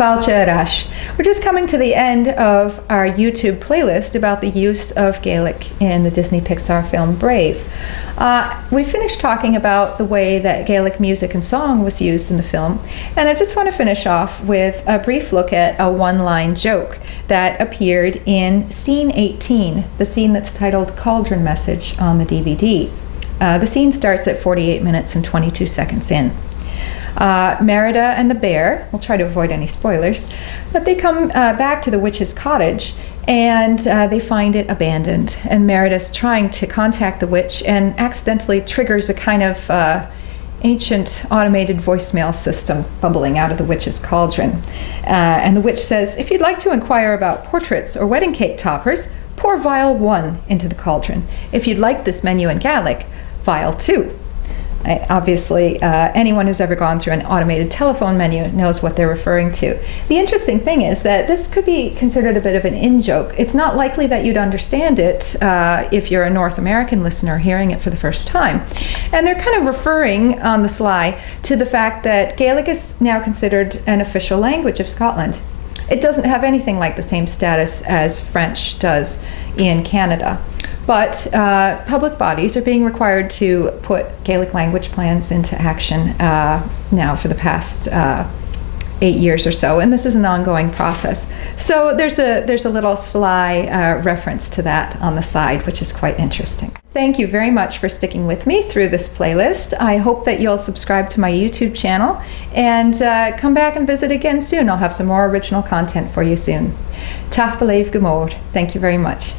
Fáilte Arash. We're just coming to the end of our YouTube playlist about the use of Gaelic in the Disney Pixar film Brave. We finished talking about the way that Gaelic music and song was used in the film, and I just want to finish off with a brief look at a one-line joke that appeared in Scene 18, the scene that's titled Cauldron Message on the DVD. The scene starts at 48 minutes and 22 seconds in. Merida and the bear, we'll try to avoid any spoilers, but they come back to the witch's cottage and they find it abandoned. And Merida's trying to contact the witch and accidentally triggers a kind of ancient automated voicemail system bubbling out of the witch's cauldron. And the witch says, if you'd like to inquire about portraits or wedding cake toppers, pour vial 1 into the cauldron. If you'd like this menu in Gaelic, vial 2. Obviously, anyone who's ever gone through an automated telephone menu knows what they're referring to. The interesting thing is that this could be considered a bit of an in-joke. It's not likely that you'd understand it if you're a North American listener hearing it for the first time. And they're kind of referring on the sly to the fact that Gaelic is now considered an official language of Scotland. It doesn't have anything like the same status as French does in Canada. But public bodies are being required to put Gaelic language plans into action now for the past 8 years or so, and this is an ongoing process. So there's a little sly reference to that on the side, which is quite interesting. Thank you very much for sticking with me through this playlist. I hope that you'll subscribe to my YouTube channel and come back and visit again soon. I'll have some more original content for you soon. Tach b'leibh go mór. Thank you very much.